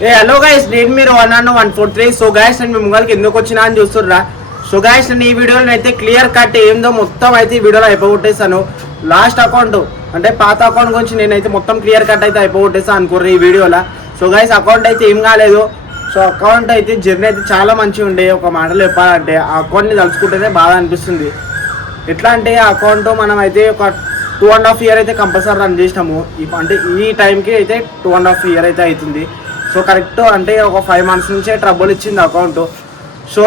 Hello guys, నేను మీరు 143. So guys నేను మీ ముంగల్కి ఎందుకు వచ్చినా అని చూస్తుర్రా. సో గైస్ నేను ఈ వీడియోలో అయితే క్లియర్ కట్ ఏందో మొత్తం అయితే ఈ వీడియోలో అయిపోగొట్టేస్తాను. లాస్ట్ అకౌంట్ అంటే పాత అకౌంట్ గురించి నేనైతే మొత్తం క్లియర్ కట్ అయితే అయిపోగొట్టేస్తాను అనుకోర్రు ఈ వీడియోలో. సో గైస్ అకౌంట్ అయితే ఏం కాలేదు. సో అకౌంట్ అయితే జర్నీ అయితే చాలా మంచిగా ఉండే. ఒక మాటలు చెప్పాలంటే ఆ అకౌంట్ని తలుచుకుంటేనే బాగా అనిపిస్తుంది. ఎట్లా అంటే ఆ అకౌంట్ మనం అయితే ఒక 2.5 years అయితే కంపల్సరీ రన్ చేసినాము. అంటే ఈ టైంకి అయితే 2.5 years అయితే అవుతుంది. సో కరెక్ట్ అంటే ఒక 5 months నుంచే ట్రబుల్ ఇచ్చింది అకౌంట్. సో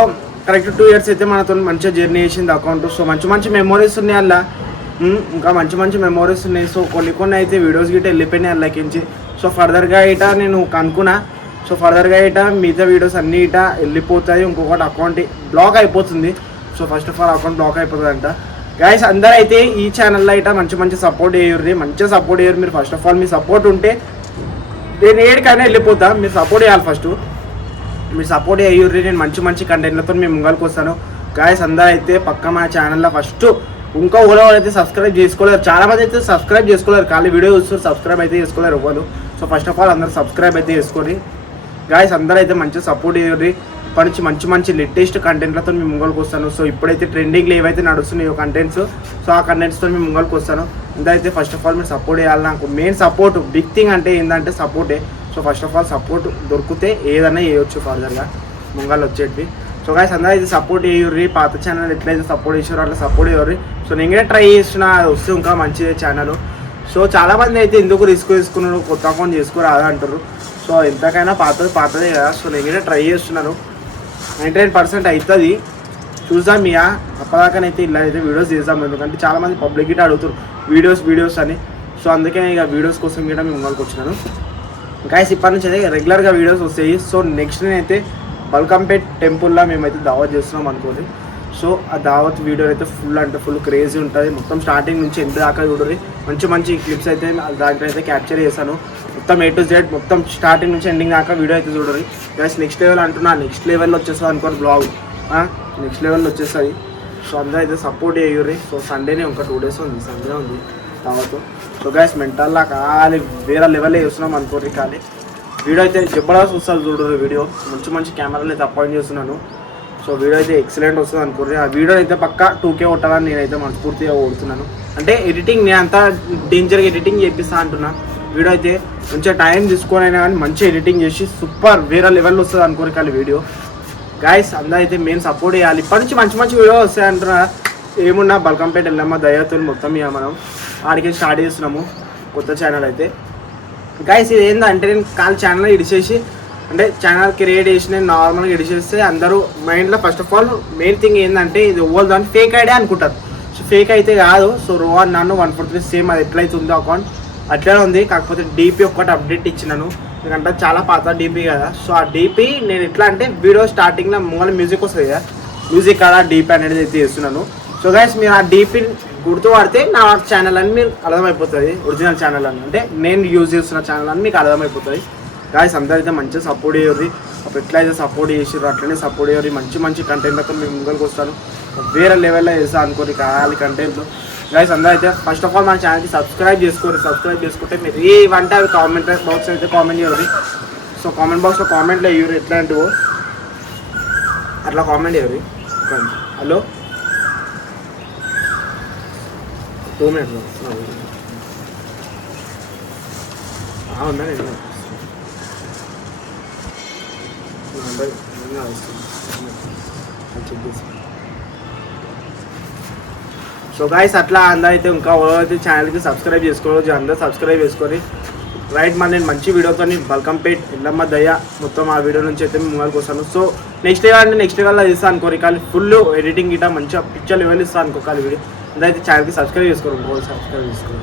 కరెక్ట్ 2 years అయితే మనతో మంచిగా జర్నీ చేసింది అకౌంట్. సో మంచి మెమోరీస్ ఉన్నాయి అలా, ఇంకా మంచి మెమోరీస్ ఉన్నాయి. సో కొన్ని అయితే వీడియోస్ గిట్ట వెళ్ళిపోయినాయి అందులోకించి. సో ఫర్దర్గా ఇట నేను కనుక్కున్నా. సో ఫర్దర్గా ఇట మిగతా వీడియోస్ అన్నీ ఇట వెళ్ళిపోతాయి. ఇంకొకటి అకౌంట్ బ్లాక్ అయిపోతుంది. So first of all account block అయిపోతుంది అంట. గైస్ అందరూ అయితే ఈ ఛానల్లో ఇట మంచి సపోర్ట్ చేయర్రి, మంచిగా సపోర్ట్ చేయరు మీరు. First of all me support ఉంటే నేను ఏడికైనా వెళ్ళిపోతా. మీరు సపోర్ట్ చేయాలి ఫస్ట్. మీరు సపోర్ట్ చేయర్రి, నేను మంచి కంటెంట్లతో మేము ముంగల్కి వస్తాను. గైస్ అందరూ అయితే పక్క మా ఛానల్లో ఫస్ట్ ఇంకా ఓలో అయితే సబ్స్క్రైబ్ చేసుకోలేరు. చాలామంది అయితే సబ్స్క్రైబ్ చేసుకోలేరు, ఖాళీ వీడియో చూస్తారు, సబ్స్క్రైబ్ అయితే చేసుకోలేరు ఎవరు. సో ఫస్ట్ ఆఫ్ ఆల్ అందరూ సబ్స్క్రైబ్ అయితే చేసుకోండి. గైస్ అందరూ అయితే మంచిగా సపోర్ట్ చేయర్రి. ఇప్పటి నుంచి మంచి లేటెస్ట్ కంటెంట్లతో మేము ముంగల్కి వస్తాను. సో ఇప్పుడైతే ట్రెండింగ్లో ఏవైతే నడుస్తున్నాయో కంటెంట్స్, సో ఆ కంటెంట్స్తో మేము ముంగల్కి వస్తాను. ఇందైతే ఫస్ట్ ఆఫ్ ఆల్ మీరు సపోర్ట్ చేయాలి. నాకు మెయిన్ సపోర్ట్ బిగ్ థింగ్ అంటే ఏంటంటే సపోర్టే. So first of all support దొరికితే ఏదైనా చేయొచ్చు ఫర్దర్గా ముంగల్ వచ్చేటివి. సో గైస్ అందరూ అయితే సపోర్ట్ చేయర్రి. పాత ఛానల్ ఎట్లయితే సపోర్ట్ చేసారో అట్లా సపోర్ట్ చేయర్రి. సో నేను ట్రై చేసిన అది వస్తే ఇంకా మంచిదే ఛానల్. సో చాలామంది అయితే ఎందుకు రిస్క్ తీసుకున్నారు, కొత్త అకౌంట్ చేసుకోరాదా అంటారు. సో ఎంతకైనా పాతదే కదా. సో నేను ట్రై చేస్తున్నాను. 99% అవుతుంది. చూద్దాం ఇక అప్పటిదాకానైతే ఇలా అయితే వీడియోస్ చేద్దాం. ఎందుకంటే చాలామంది పబ్లిక్ గిట్ట అడుగుతారు వీడియోస్ అని. సో అందుకే ఇక వీడియోస్ కోసం కూడా మేము ముంగల్కి వచ్చినాను. గైస్ ఇప్పటి నుంచి అయితే రెగ్యులర్గా వీడియోస్ వస్తాయి. సో నెక్స్ట్ నేనైతే బల్కంపేట్ టెంపుల్లో మేమైతే దావత్ చేస్తున్నాం అనుకోండి. సో ఆ దావత్ వీడియో అయితే ఫుల్ క్రేజీ ఉంటుంది. మొత్తం స్టార్టింగ్ నుంచి ఎంత దాకా చూడరు. మంచి క్లిప్స్ అయితే దాంట్లో అయితే క్యాప్చర్ చేశాను. మొత్తం A to Z మొత్తం స్టార్టింగ్ నుంచి ఎండింగ్ దాకా వీడియో అయితే చూడరు. గైస్ నెక్స్ట్ లెవెల్ అంటున్నా, నెక్స్ట్ లెవెల్లో వచ్చేస్తుంది అనుకోని బ్లాగ్, నెక్స్ట్ లెవెల్లో వచ్చేస్తుంది. సో అందరూ అయితే సపోర్ట్ చేయర్రి. సో సండేనే ఇంకా 2 days ఉంది, సండే ఉంది దావత్. సో గైస్ మెంటల్లా ఖాళీ వేరే లెవెల్లో చేస్తున్నాం అనుకోండి. ఖాళీ వీడియో అయితే జబర్దస్త్ వస్తుంది చూడరు. వీడియో మంచి కెమెరాలు అయితే అపాయింట్ చేస్తున్నాను. సో వీడియో అయితే ఎక్సలెంట్ వస్తుంది అనుకోండి. ఆ వీడియో అయితే పక్కా 2K కొట్టాలని నేనైతే మనస్ఫూర్తిగా కోరుతున్నాను. అంటే ఎడిటింగ్ నేను అంతా డేంజర్గా ఎడిటింగ్ చేపిస్తా అంటున్నా. వీడియో అయితే మంచిగా టైం తీసుకొని అయినా కానీ మంచిగా ఎడిటింగ్ చేసి సూపర్ వేరే లెవెల్లో వస్తుంది అనుకోని కానీ వీడియో. గైస్ అందరూ అయితే మేము సపోర్ట్ చేయాలి. ఇప్పటి నుంచి మంచి వీడియో వస్తాయి అంటున్నా. ఏమున్నా బల్కంపేట వెళ్ళామా దయ్యాతో మొత్తం ఇక మనం ఆడికి స్టార్ట్ చేస్తున్నాము కొత్త ఛానల్ అయితే. గైస్ ఇది ఏంటంటే నేను ఛానల్ ఇడిచేసి అంటే ఛానల్ క్రియేట్ చేసి నేను నార్మల్గా ఇడిచేస్తే అందరూ మైండ్లో first of all main thing ఏంటంటే ఇది ఓవర్ దాన్ని ఫేక్ ఐడియా అనుకుంటారు. సో ఫేక్ అయితే కాదు. సో రోహన్ నన్ను 143 సేమ్ అది ఎట్లయితే ఉందో అకౌంట్ అట్లనే ఉంది. కాకపోతే డీపీ ఒక్కటి అప్డేట్ ఇచ్చినాను, ఎందుకంటే చాలా పాత డీపీ కదా. సో ఆ డీపీ నేను ఎట్లా అంటే వీడియో స్టార్టింగ్లో ముంగల మ్యూజిక్ వస్తుంది కదా, మ్యూజిక్ కాడ డీపీ అనేది అయితే చేస్తున్నాను. సో గైస్ మీరు ఆ డీపీ గుర్తుపడితే నా ఛానల్ అని మీరు అర్థమైపోతుంది. ఒరిజినల్ ఛానల్ అని అంటే నేను యూజ్ చేస్తున్న ఛానల్ అని మీకు అర్థమైపోతుంది. గాయస్ అందరైతే మంచిగా సపోర్ట్ చేయర్రి. అప్పుడు ఎట్లయితే సపోర్ట్ చేసారు అట్లనే సపోర్ట్ చేయర్రి. మంచి కంటెంట్లతో మేము ముంగల్కి వస్తాను. వేరే లెవెల్లో చేస్తాను అనుకోని ఖాళీ కంటెంట్లు. గైస్ అందరూ అయితే ఫస్ట్ ఆఫ్ ఆల్ మన ఛానల్కి సబ్స్క్రైబ్ చేసుకోరు. సబ్స్క్రైబ్ చేసుకుంటే మీరు ఏవంటే అవి కామెంట్ బాక్స్ అయితే కామెంట్ చేయరు. సో కామెంట్ బాక్స్లో కామెంట్లో ఇవ్వరు ఎట్లాంటివో అట్లా కామెంట్ చేయరు. హలో 2 minutes ఉందా నేను సో గైస్ అట్లా అందరూ అయితే ఇంకా అయితే ఛానల్కి సబ్స్క్రైబ్ చేసుకోవచ్చు. అందరూ సబ్స్క్రైబ్ చేసుకొని రైట్ మరి నేను మంచి వీడియోతో బల్కంపేట్ ఎల్లమ్మ దయ్య మొత్తం ఆ వీడియో నుంచి అయితే ముంగల్కి వస్తాను. సో నెక్స్ట్ లెవెల్లో ఇస్తాను అనుకోరు. కానీ ఫుల్ ఎడిటింగ్ గిట్ట మంచిగా పిక్చర్ లెవెల్ ఇస్తాను అనుకోవాలి వీడియో. అందరైతే ఛానల్కి సబ్స్క్రైబ్ చేసుకోరు. సబ్స్క్రైబ్ చేసుకోరు.